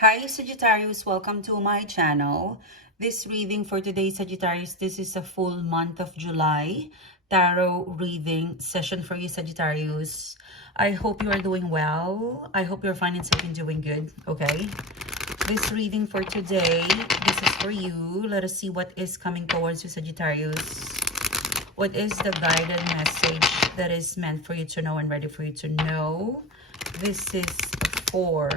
Hi Sagittarius, welcome to my channel. This reading for today, Sagittarius, this is a full month of July tarot reading session for you, Sagittarius. I hope you are doing well. I hope your finances have been doing good, okay? This reading for today, this is for you. Let us see what is coming towards you, Sagittarius. What is the guided message that is meant for you to know and ready for you to know? This is for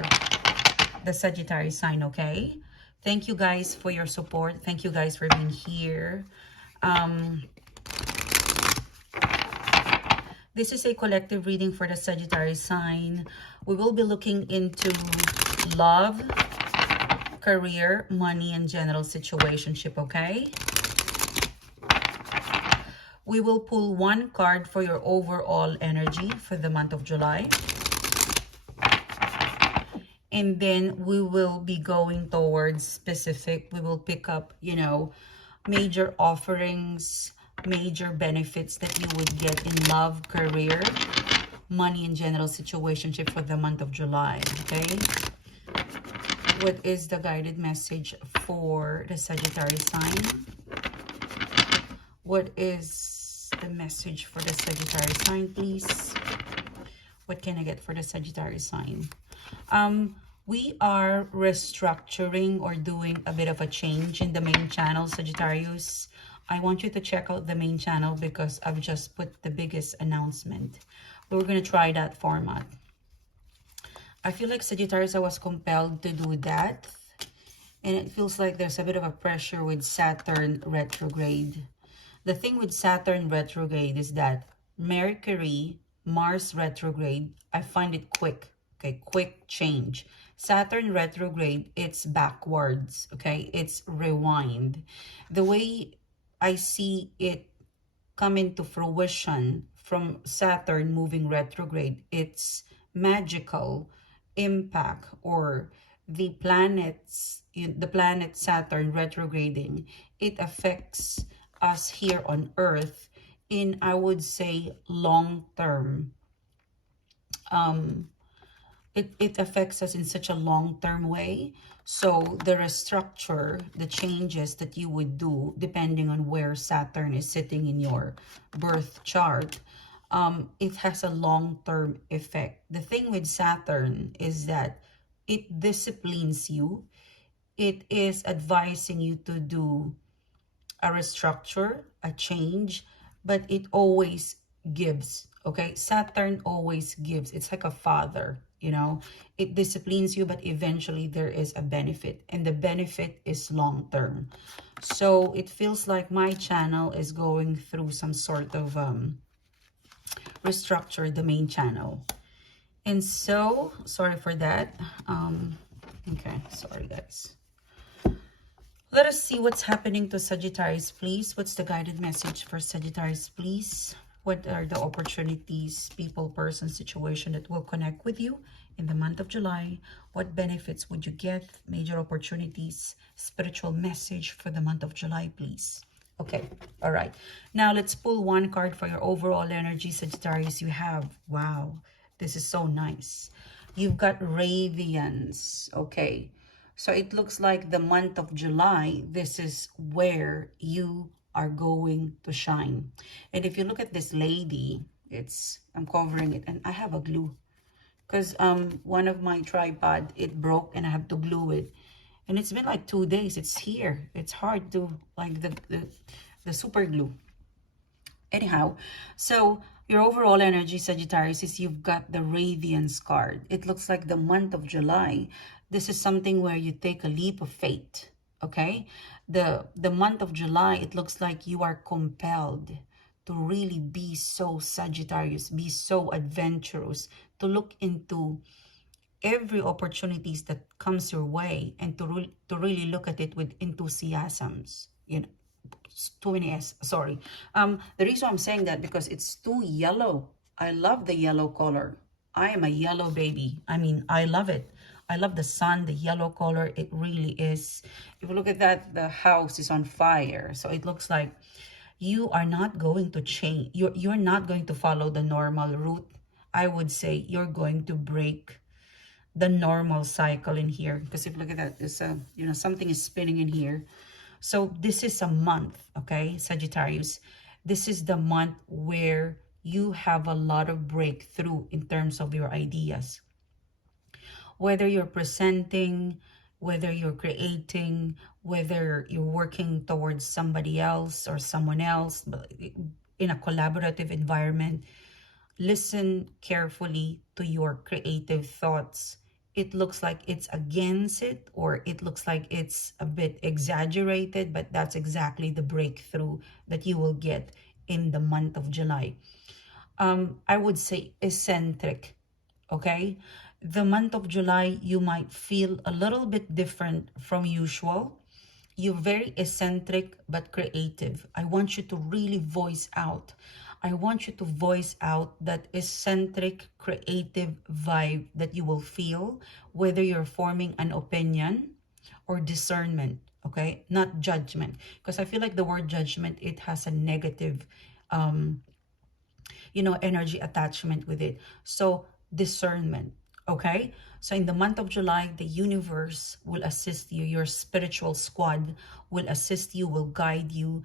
the Sagittarius sign, okay? Thank you guys for your support. Thank you guys for being here. This is a collective reading for the Sagittarius sign. We will be looking into love, career, money, and general situationship, okay? We will pull one card for your overall energy for the month of July. And then we will be going towards specific. We will pick up, major offerings, major benefits that you would get in love, career, money, and general situationship for the month of July, okay? What is the guided message for the Sagittarius sign? What is the message for the Sagittarius sign, please? What can I get for the Sagittarius sign? We are restructuring or doing a bit of a change in the main channel, Sagittarius. I want you to check out the main channel because I've just put the biggest announcement. We're going to try that format. I feel like, Sagittarius, I was compelled to do that. And it feels like there's a bit of a pressure with Saturn retrograde. The thing with Saturn retrograde is that Mercury, Mars retrograde, I find it quick. Okay, quick change. Saturn retrograde, it's backwards, okay? It's rewind. The way I see it come into fruition from Saturn moving retrograde, it's magical impact, or the planet Saturn retrograding, it affects us here on Earth in, I would say, long term. It affects us in such a long-term way. So the restructure, the changes that you would do, depending on where Saturn is sitting in your birth chart, it has a long-term effect. The thing with Saturn is that it disciplines you. It is advising you to do a restructure, a change, but it always gives, okay? Saturn always gives. It's like a father. It disciplines you, but eventually there is a benefit, and the benefit is long term. So it feels like my channel is going through some sort of restructure, the main channel. And so, sorry for that. Okay, sorry guys. Let us see what's happening to Sagittarius, please. What's the guided message for Sagittarius, please? What are the opportunities, people, person, situation that will connect with you in the month of July? What benefits would you get? Major opportunities, spiritual message for the month of July, please. Okay, all right. Now let's pull one card for your overall energy, Sagittarius. You have, wow, this is so nice. You've got radiance, okay. So it looks like the month of July, this is where you are going to shine. And if you look at this lady, I'm covering it, and I have a glue because one of my tripod, it broke and I have to glue it, and it's been like 2 days. It's here. It's hard to, like, the super glue. Anyhow, so your overall energy, Sagittarius, is you've got the radiance card. It looks like the month of July, this is something where you take a leap of faith, okay? The month of July, it looks like you are compelled to really be so Sagittarius, be so adventurous, to look into every opportunities that comes your way, and to really look at it with enthusiasms, too many S, sorry. The reason I'm saying that, because it's too yellow. I love the yellow color. I am a yellow baby. I mean, I love it. I love the sun, the yellow color. It really is. If you look at that, the house is on fire. So it looks like you are not going to change. You're not going to follow the normal route. I would say you're going to break the normal cycle in here. Because if you look at that, there's a, you know, something is spinning in here. So this is a month, okay, Sagittarius. This is the month where you have a lot of breakthrough in terms of your ideas. Whether you're presenting, whether you're creating, whether you're working towards somebody else or someone else, but in a collaborative environment, listen carefully to your creative thoughts. It looks like it's against it, or it looks like it's a bit exaggerated, but that's exactly the breakthrough that you will get in the month of July. I would say eccentric, okay? The month of July, you might feel a little bit different from usual. You're very eccentric but creative. I want you to really voice out. I want you to voice out that eccentric, creative vibe that you will feel, whether you're forming an opinion or discernment, okay? Not judgment. Because I feel like the word judgment, it has a negative, you know, energy attachment with it. So discernment, okay? So in the month of July, the universe will assist you. Your spiritual squad will assist you, will guide you.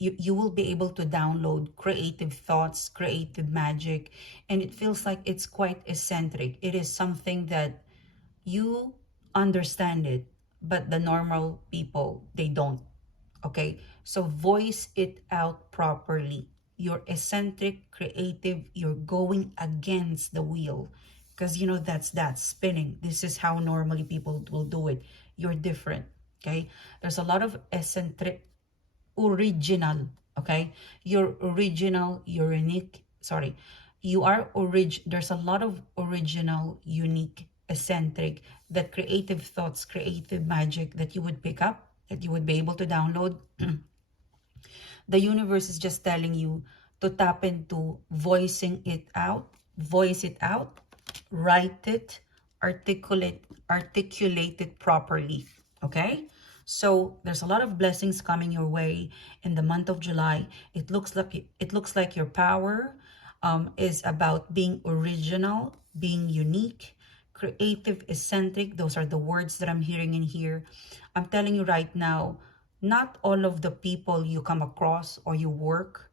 You will be able to download creative thoughts, creative magic, and it feels like it's quite eccentric. It is something that you understand it, but the normal people, they don't. Okay, so voice it out properly. You're eccentric, creative, you're going against the wheel, because you know that's spinning. This is how normally people will do it. You're different. Okay, there's a lot of eccentric, original. Okay, you're original, you're unique. Sorry, you are there's a lot of original, unique, eccentric, that creative thoughts, creative magic that you would pick up, that you would be able to download. The universe is just telling you to tap into voicing it out, voice it out, write it, articulate it properly. Okay? So there's a lot of blessings coming your way in the month of July. It looks like your power is about being original, being unique, creative, eccentric. Those are the words that I'm hearing in here. I'm telling you right now, not all of the people you come across or you work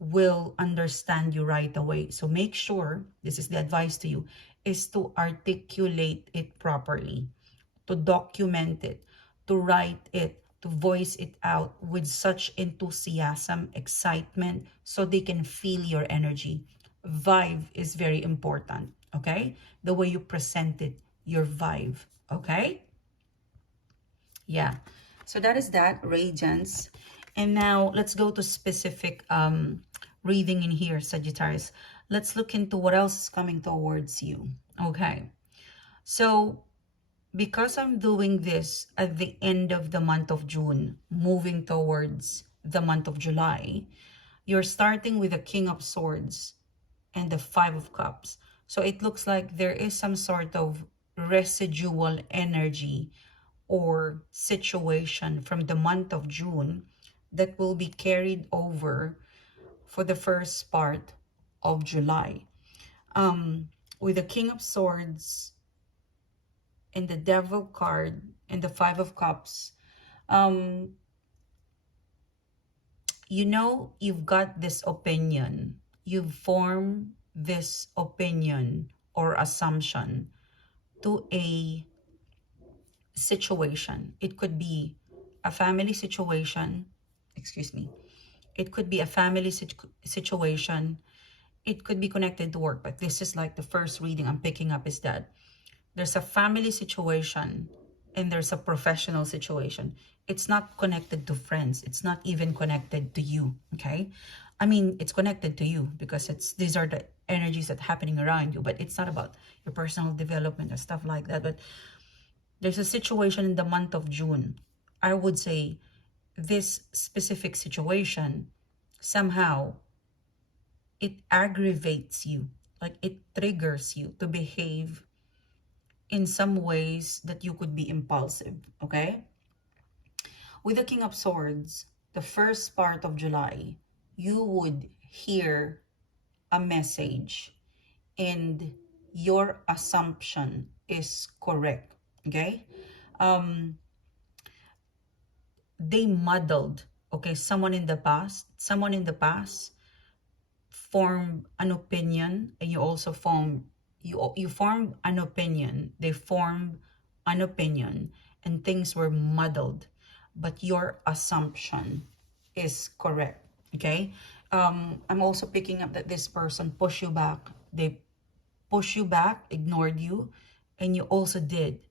will understand you right away. So make sure, this is the advice to you, is to articulate it properly, to document it, to write it, to voice it out with such enthusiasm, excitement, so they can feel your energy. Vibe is very important, okay? The way you present it, your vibe, okay? Yeah, so that is that, radiance. And now let's go to specific reading in here, Sagittarius. Let's look into what else is coming towards you. Okay, so because I'm doing this at the end of the month of June, moving towards the month of July, you're starting with the King of Swords and the Five of Cups. So it looks like there is some sort of residual energy or situation from the month of June that will be carried over for the first part of July. With the King of Swords and the Devil card and the Five of Cups, you know, you've got this opinion. You've formed this opinion or assumption to a situation. It could be a family situation. Excuse me. It could be a family situation. It could be connected to work, but this is like the first reading I'm picking up is that there's a family situation and there's a professional situation. It's not connected to friends. It's not even connected to you, okay? I mean, it's connected to you because these are the energies that are happening around you, but it's not about your personal development or stuff like that. But there's a situation in the month of June. I would say this specific situation, somehow, it aggravates you. Like it triggers you to behave in some ways that you could be impulsive, okay? With the King of Swords, the first part of July, you would hear a message and your assumption is correct. Okay? They muddled. Okay, someone in the past formed an opinion, and you also you formed an opinion. They formed an opinion, and things were muddled, but your assumption is correct. Okay. I'm also picking up that this person pushed you back. They pushed you back, ignored you, and you also did.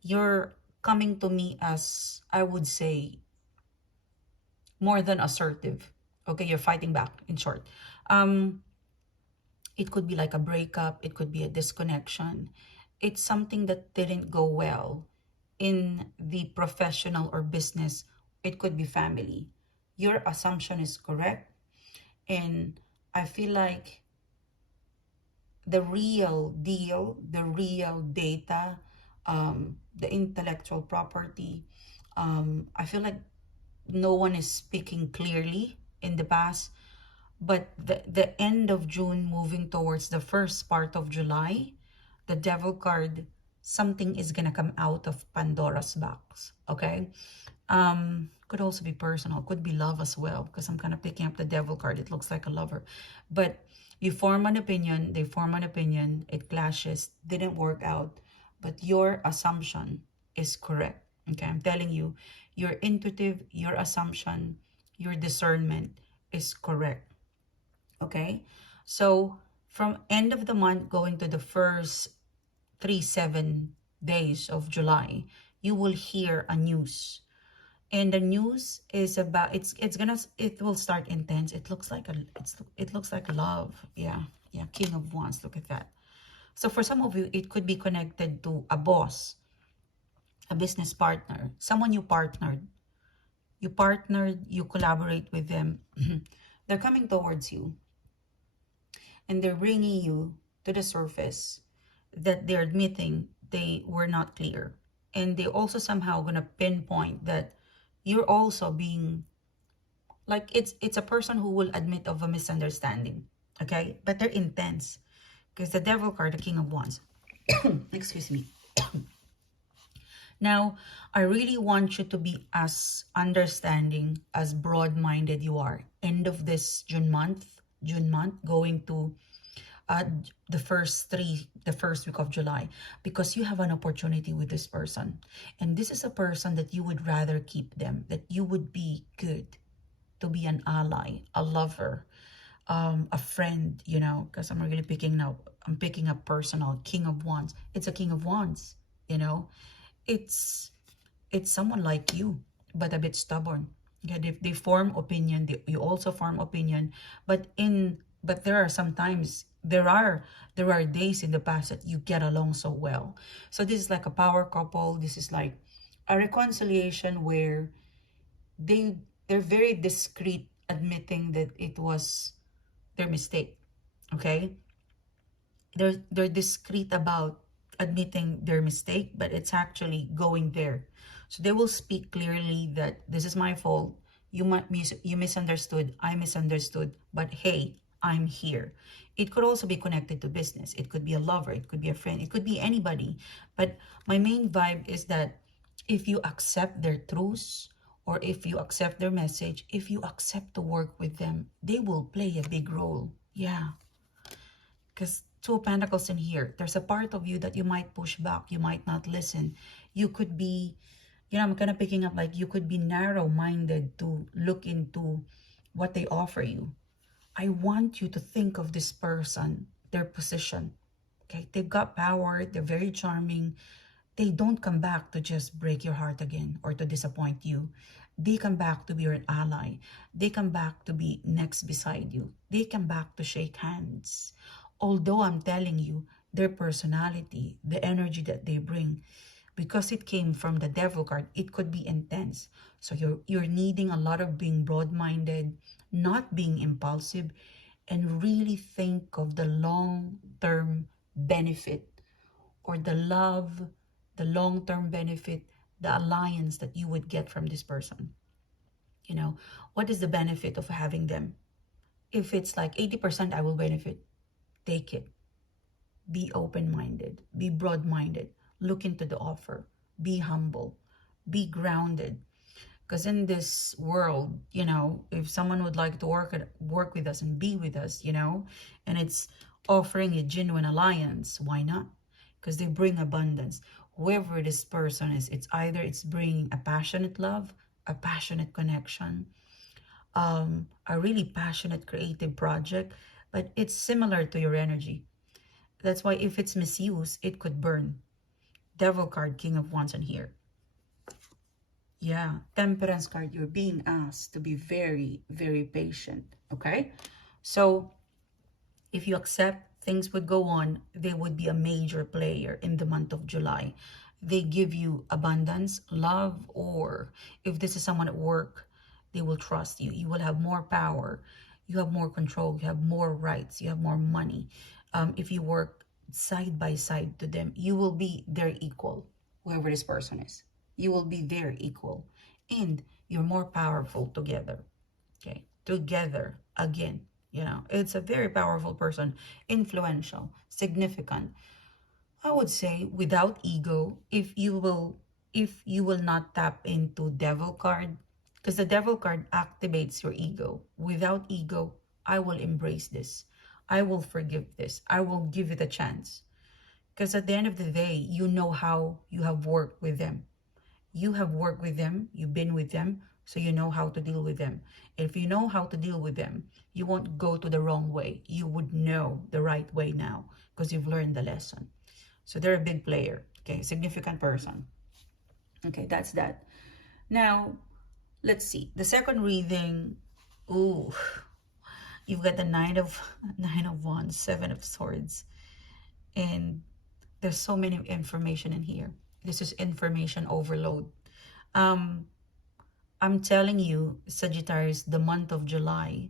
You're coming to me as, I would say, more than assertive. Okay, you're fighting back, in short. It could be like a breakup, it could be a disconnection. It's something that didn't go well in the professional or business. It could be family. Your assumption is correct. And I feel like the real deal, the real data, the intellectual property, I feel like no one is speaking clearly in the past. But the end of June, moving towards the first part of July, the Devil card, something is gonna come out of Pandora's box. Okay. Could also be personal, could be love as well, because I'm kind of picking up the Devil card. It looks like a lover. But you form an opinion, they form an opinion, it clashes, didn't work out, but your assumption is correct. Okay, I'm telling you, your intuitive, your assumption, your discernment is correct. Okay, so from end of the month going to the first 7 days of July, you will hear a news. And the news is about, it will start intense. It looks like it looks like love. Yeah, yeah, King of Wands. Look at that. So for some of you, it could be connected to a boss, a business partner, someone you collaborate with them. They're coming towards you, and they're bringing you to the surface that they're admitting they were not clear. And they also somehow gonna pinpoint that you're also being, like, it's a person who will admit of a misunderstanding. Okay, but they're intense, because the Devil card, the King of Wands, excuse me. Now, I really want you to be as understanding, as broad-minded you are. End of this June month, going to the first week of July, because you have an opportunity with this person. And this is a person that you would rather keep them, that you would be good to be an ally, a lover, a friend, you know, because I'm really picking up personal. King of Wands. It's a King of Wands, you know. It's someone like you, but a bit stubborn. Yeah, they form opinion. You also form opinion, but there are sometimes there are days in the past that you get along so well. So this is like a power couple. This is like a reconciliation where they're very discreet, admitting that it was their mistake. Okay, they're discreet about admitting their mistake, but it's actually going there. So they will speak clearly that this is my fault. You misunderstood. I misunderstood. But hey, I'm here. It could also be connected to business. It could be a lover. It could be a friend. It could be anybody. But my main vibe is that if you accept their truths, or if you accept their message, if you accept to work with them, they will play a big role. Yeah. Because Two of Pentacles in here, there's a part of you that you might push back, you might not listen. You could be, you know, I'm kind of picking up like you could be narrow-minded to look into what they offer you. I want you to think of this person, their position. Okay, they've got power, they're very charming. They don't come back to just break your heart again or to disappoint you. They come back to be your ally. They come back to be next beside you. They come back to shake hands. Although I'm telling you, their personality, the energy that they bring, because it came from the Devil card, it could be intense. So you're needing a lot of being broad-minded, not being impulsive, and really think of the long-term benefit, or the love, the long-term benefit, the alliance that you would get from this person. You know, what is the benefit of having them? If it's like 80% I will benefit, take it. Be open-minded, be broad-minded, look into the offer, be humble, be grounded. Because in this world, you know, if someone would like to work with us and be with us, you know, and it's offering a genuine alliance, why not? Because they bring abundance. Whoever this person is, it's bringing a passionate love, a passionate connection, a really passionate creative project, but it's similar to your energy. That's why if it's misused, it could burn. Devil card, King of Wands in here. Yeah, Temperance card, you're being asked to be very, very patient, okay? So if you accept things would go on, they would be a major player in the month of July. They give you abundance, love, or if this is someone at work, they will trust you. You will have more power. You have more control. You have more rights. You have more money. If you work side by side to them, you will be their equal, whoever this person is. You will be their equal. And you're more powerful together. Okay, together again. You know, it's a very powerful person, influential, significant. I would say without ego, if you will not tap into devil card, because the devil card activates your ego. Without ego, I will embrace this. I will forgive this. I will give it a chance. Because at the end of the day, you know how you have worked with them. You have worked with them, you've been with them, so you know how to deal with them. If you know how to deal with them, you won't go to the wrong way. You would know the right way now because you've learned the lesson. So they're a big player, okay, significant person. Okay, that's that. Now, let's see. The second reading, ooh, you've got the Nine of Wands, Seven of Swords, and there's so many information in here. This is information overload. I'm telling you, Sagittarius, the month of July,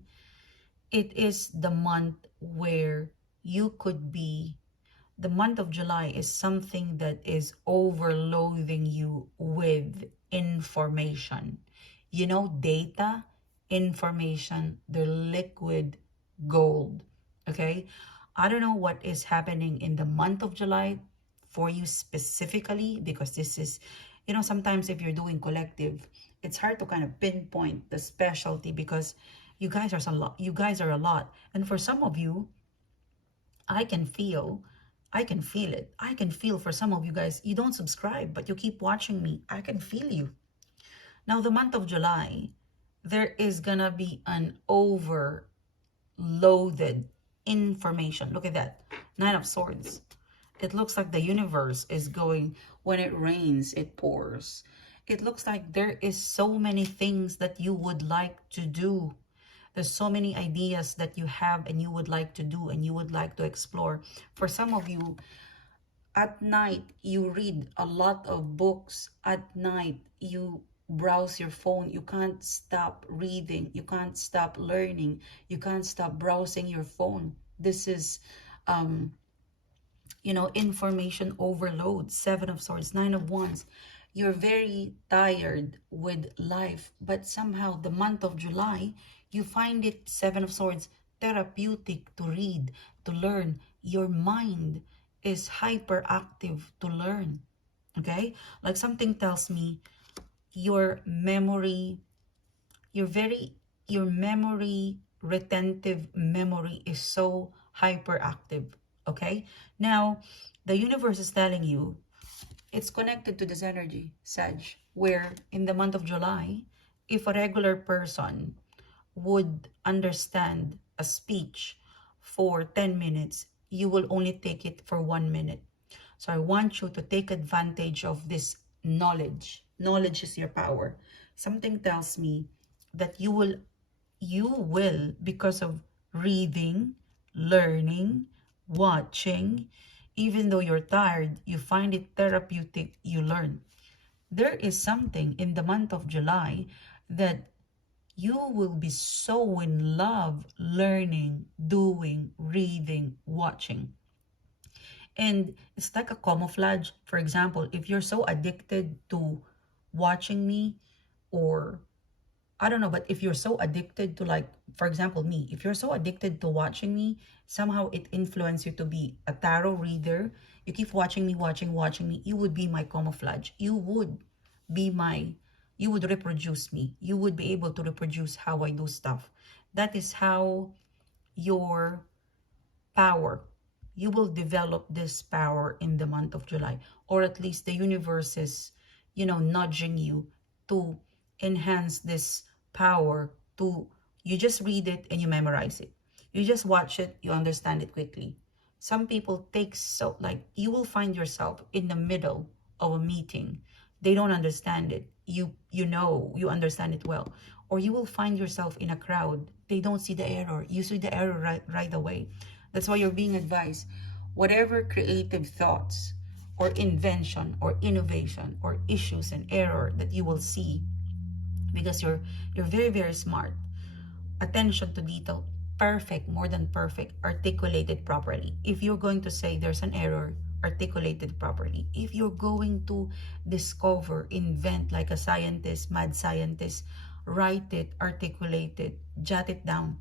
it is the month where you could be, the month of July is something that is overloading you with information. You know, data, information, they're liquid gold, okay? I don't know what is happening in the month of July for you specifically, because this is, you know, sometimes if you're doing collective, it's hard to kind of pinpoint the specialty because you guys are a lot. You guys are a lot. And for some of you, I can feel it. I can feel for some of you guys, you don't subscribe, but you keep watching me. I can feel you. Now, the month of July, there is gonna be an overloaded information. Look at that. Nine of Swords. It looks like the universe is going, when it rains, it pours. It looks like there is so many things that you would like to do. There's so many ideas that you have and you would like to do and you would like to explore. For some of you, at night, you read a lot of books. At night, you browse your phone. You can't stop reading. You can't stop learning. You can't stop browsing your phone. This is, you know, information overload. Seven of Swords, Nine of Wands. You're very tired with life, but somehow the month of July, you find it, Seven of Swords, therapeutic to read, to learn. Your mind is hyperactive to learn, okay? Like something tells me your memory, your memory, retentive memory is so hyperactive, okay? Now, the universe is telling you, it's connected to this energy, Sag, where in the month of July, if a regular person would understand a speech for 10 minutes, you will only take it for 1 minute. So I want you to take advantage of this knowledge. Knowledge is your power. Something tells me that you will, because of reading, learning, watching, even though you're tired, you find it therapeutic, you learn. There is something in the month of July that you will be so in love learning, doing, reading, watching. And it's like a camouflage. For example, if you're so addicted to watching me or I don't know, but if you're so addicted to, like, for example, me, if you're so addicted to watching me, somehow it influences you to be a tarot reader. You keep watching me, watching me. You would be my camouflage. You would be my, you would reproduce me. You would be able to reproduce how I do stuff. That is how your power, you will develop this power in the month of July, or at least the universe is, you know, nudging you to enhance this power. To, you just read it and you memorize it, you just watch it, you understand it quickly. Some people take, so like, you will find yourself in the middle of a meeting, they don't understand it, you know, you understand it well. Or you will find yourself in a crowd, they don't see the error, you see the error right away. That's why you're being advised, whatever creative thoughts or invention or innovation or issues and error that you will see, because you're very, very smart. Attention to detail, perfect, more than perfect, articulated properly. If you're going to say there's an error, articulated properly. If you're going to discover, invent like a scientist, mad scientist, write it, articulate it, jot it down.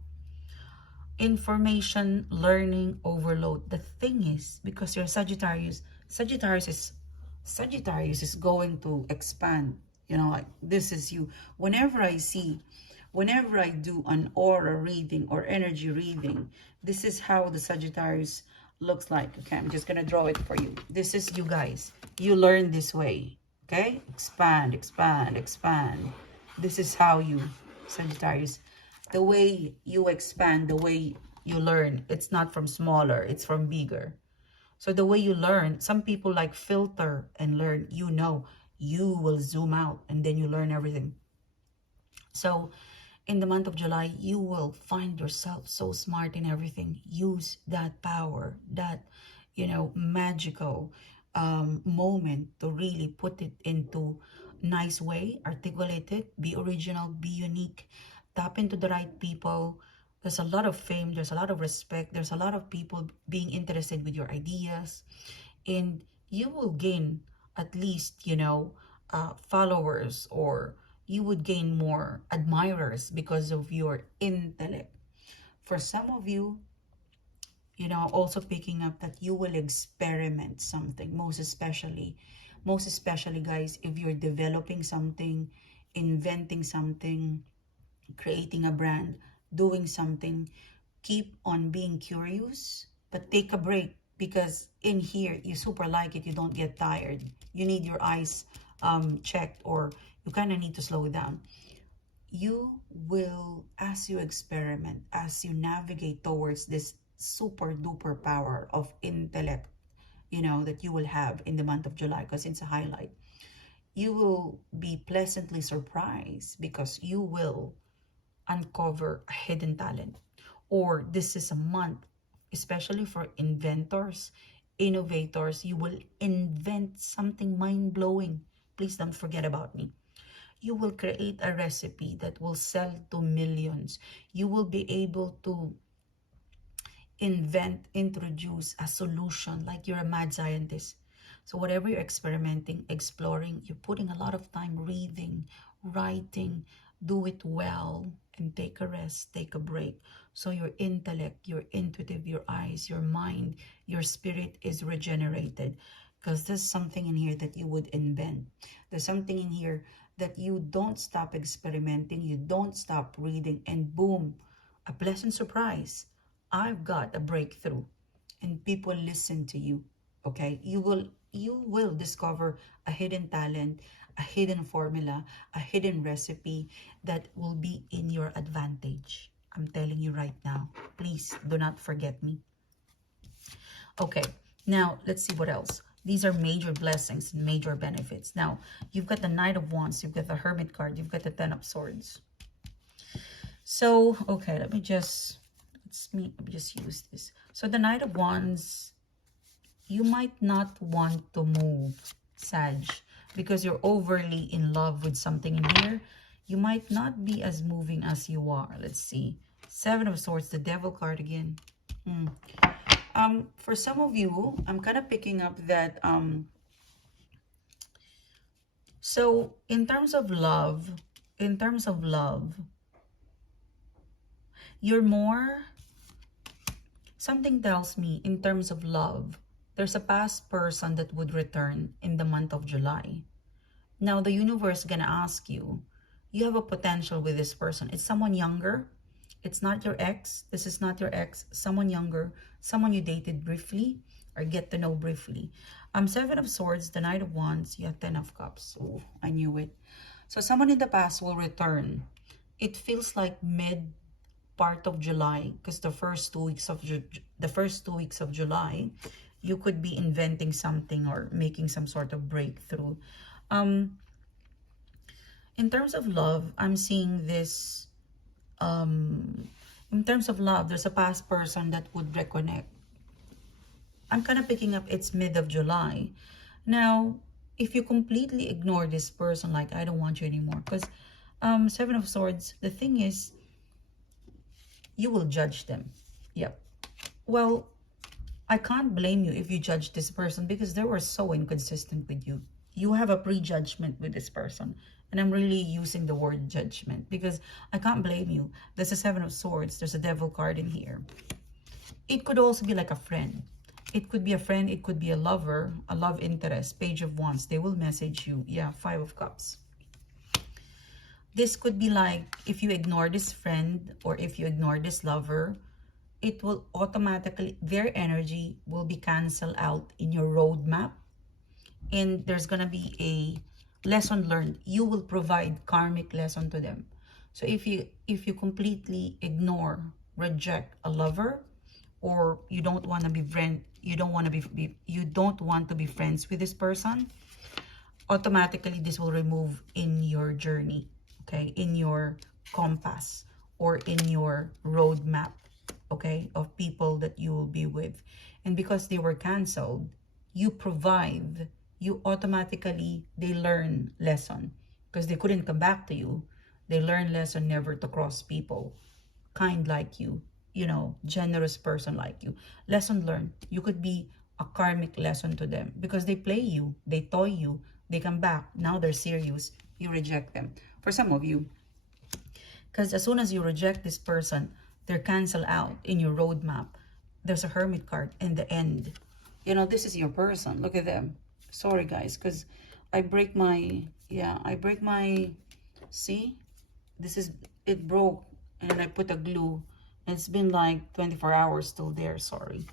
Information learning overload. The thing is, because you're Sagittarius, Sagittarius is going to expand. You know, like, this is you. Whenever I do an aura reading or energy reading, this is how the Sagittarius looks like. Okay, I'm just gonna draw it for you. This is you guys. You learn this way. Okay, expand, expand, expand. This is how you, Sagittarius, the way you expand, the way you learn, it's not from smaller, it's from bigger. So the way you learn, some people like filter and learn, you know, you will zoom out and then you learn everything. So in the month of July, you will find yourself so smart in everything. Use that power, that, you know, magical moment to really put it into nice way, articulate it, be original, be unique, tap into the right people. There's a lot of fame, there's a lot of respect, there's a lot of people being interested with your ideas, and you will gain at least, you know, followers, or you would gain more admirers because of your intellect. For some of you, you know, also picking up that you will experiment something, most especially guys, if you're developing something, inventing something, creating a brand, doing something, keep on being curious, but take a break, because in here, you super like it, you don't get tired, you need your eyes checked, or you kind of need to slow it down. You will, as you experiment, as you navigate towards this super duper power of intellect, you know, that you will have in the month of July, because it's a highlight, you will be pleasantly surprised, because you will uncover a hidden talent. Or this is a month, especially for inventors, innovators, you will invent something mind-blowing. Please don't forget about me. You will create a recipe that will sell to millions. You will be able to invent, introduce a solution like you're a mad scientist. So whatever you're experimenting, exploring, you're putting a lot of time reading, writing, do it well, and take a rest, take a break. So your intellect, your intuitive, your eyes, your mind, your spirit is regenerated. Because there's something in here that you would invent. There's something in here that you don't stop experimenting, you don't stop reading, and boom, a pleasant surprise. I've got a breakthrough, and people listen to you. Okay, you will discover a hidden talent, a hidden formula, a hidden recipe that will be in your advantage. I'm telling you right now. Please do not forget me. Okay, now let's see what else. These are major blessings and major benefits. Now, you've got the Knight of Wands, you've got the Hermit card, you've got the Ten of Swords. So, okay, let me just use this. So the Knight of Wands, you might not want to move, Sag, because you're overly in love with something in here. You might not be as moving as you are. Let's see. Seven of Swords, the Devil card again. For some of you, I'm kind of picking up that, so in terms of love, in terms of love, you're more, something tells me in terms of love, there's a past person that would return in the month of July. Now, the universe is going to ask you, you have a potential with this person. It's someone younger. It's not your ex. This is not your ex. Someone younger, someone you dated briefly or get to know briefly. Seven of Swords, the Knight of Wands, you have 10 of Cups. Oh, I knew it. So someone in the past will return. It feels like mid part of July, because the first 2 weeks of July, you could be inventing something or making some sort of breakthrough. In terms of love, I'm seeing this, in terms of love, there's a past person that would reconnect. I'm kind of picking up it's mid of July. Now, if you completely ignore this person, like, I don't want you anymore, because Seven of Swords, the thing is, you will judge them. Yep. Well, I can't blame you if you judge this person because they were so inconsistent with you. You have a prejudgment with this person. And I'm really using the word judgment because I can't blame you. There's a Seven of Swords. There's a Devil card in here. It could also be like a friend. It could be a friend. It could be a lover, a love interest. Page of Wands. They will message you. Yeah, Five of Cups. This could be like if you ignore this friend or if you ignore this lover, it will automatically, their energy will be canceled out in your roadmap. And there's going to be a lesson learned. You will provide karmic lesson to them. So if you completely ignore, reject a lover, or you don't want to be friend, you don't want to be friends with this person, automatically this will remove in your journey, okay, in your compass or in your roadmap, okay, of people that you will be with. And because they were canceled, you provide, you automatically, they learn lesson because they couldn't come back to you. They learn lesson never to cross people kind like you, you know, generous person like you. Lesson learned. You could be a karmic lesson to them because they play you, they toy you, they come back, now they're serious, you reject them. For some of you, because as soon as you reject this person, they're canceled out in your roadmap. There's a Hermit card in the end. You know, this is your person. Look at them. Sorry, guys, because I break my, see? This is, it broke, and then I put a glue. It's been like 24 hours still there, sorry.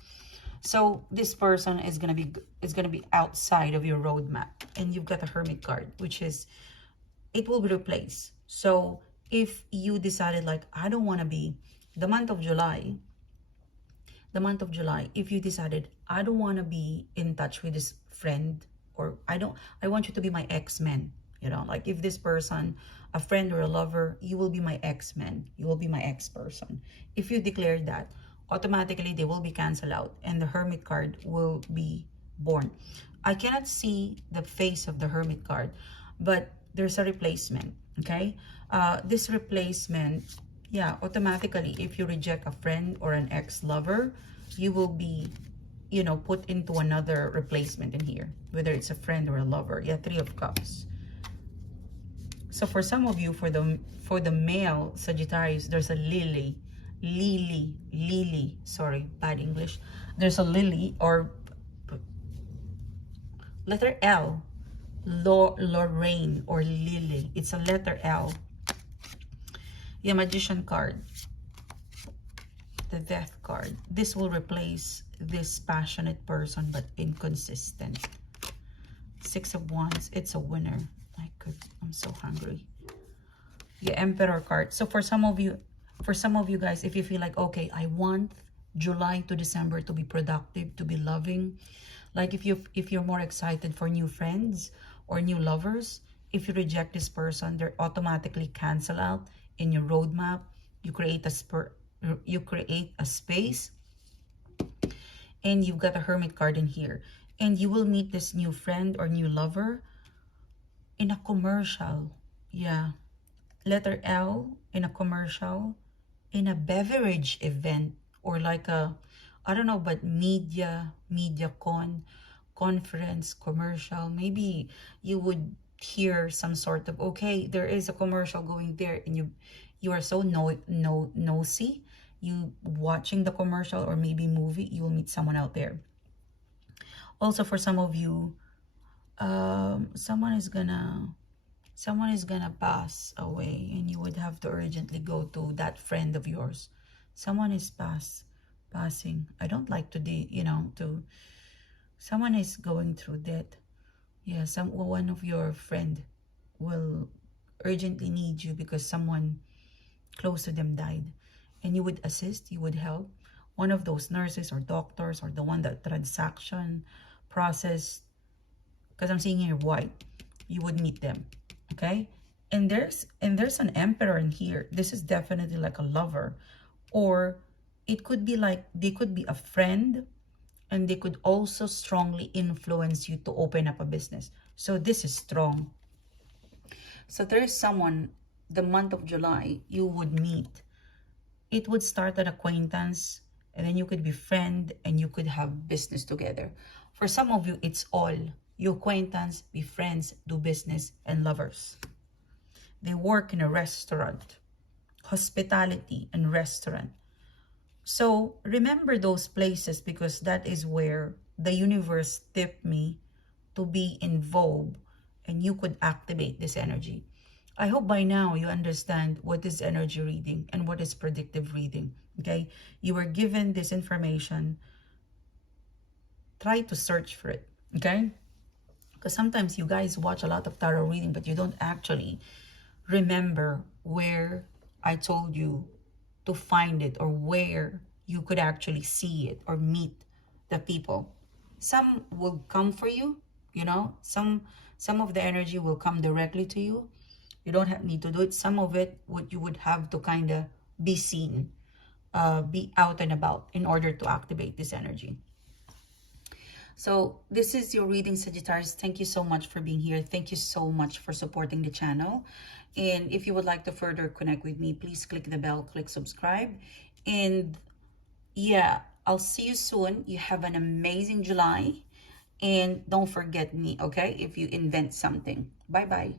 So this person is gonna be outside of your roadmap. And you've got a Hermit card, which is, it will be replaced. So if you decided like, I don't want to be, the month of July, if you decided, I don't want to be in touch with this friend, or I want you to be my ex-man, you know, like if this person, a friend or a lover, you will be my ex-man, you will be my ex-person. If you declare that, automatically they will be canceled out and the Hermit card will be born. I cannot see the face of the Hermit card, but there's a replacement, okay? This replacement, yeah, automatically, if you reject a friend or an ex-lover, you will be, you know, put into another replacement in here, whether it's a friend or a lover. Yeah, Three of Cups. So for some of you, for the male Sagittarius, there's a lily, sorry, bad English. There's a lily or letter L, Lorraine or Lily. It's a letter L. Yeah, Magician card. The Death card. This will replace this passionate person but inconsistent. Six of Wands. It's a winner. My God, I'm so hungry. The Emperor card. So for some of you guys, if you feel like, okay, I want July to December to be productive, to be loving, like if you're more excited for new friends or new lovers, if you reject this person, they're automatically cancel out in your roadmap. You create a space, and you've got a Hermit card in here, and you will meet this new friend or new lover in a commercial. Yeah, letter L, in a commercial, in a beverage event, or like a, I don't know, but conference, commercial. Maybe you would hear some sort of, okay, there is a commercial going there, and you are so nosy, you watching the commercial or maybe movie, you will meet someone out there. Also, for some of you, someone is gonna pass away, and you would have to urgently go to that friend of yours. Someone is passing. I don't like to someone is going through death. Yeah, one of your friend will urgently need you because someone close to them died, and you would assist, you would help. One of those nurses or doctors, or the one that transaction process, because I'm seeing here white, you would meet them. Okay, and there's an emperor in here. This is definitely like a lover, or it could be like they could be a friend, and they could also strongly influence you to open up a business. So this is strong. So there is someone, the month of July, you would meet. It would start an acquaintance, and then you could be friend, and you could have business together. For some of you, it's all. You acquaintance, be friends, do business, and lovers. They work in a restaurant, hospitality and restaurant. So remember those places, because that is where the universe tipped me to be involved, and you could activate this energy. I hope by now you understand what is energy reading and what is predictive reading. Okay, you were given this information. Try to search for it. Okay, because sometimes you guys watch a lot of tarot reading, but you don't actually remember where I told you to find it, or where you could actually see it or meet the people. Some will come for you, some of the energy will come directly to you. You don't need to do it. Some of it you would have to kind of be seen, be out and about in order to activate this energy. So this is your reading, Sagittarius. Thank you so much for being here. Thank you so much for supporting the channel. And if you would like to further connect with me, please click the bell, click subscribe. And yeah, I'll see you soon. You have an amazing July. And don't forget me, okay, if you invent something. Bye-bye.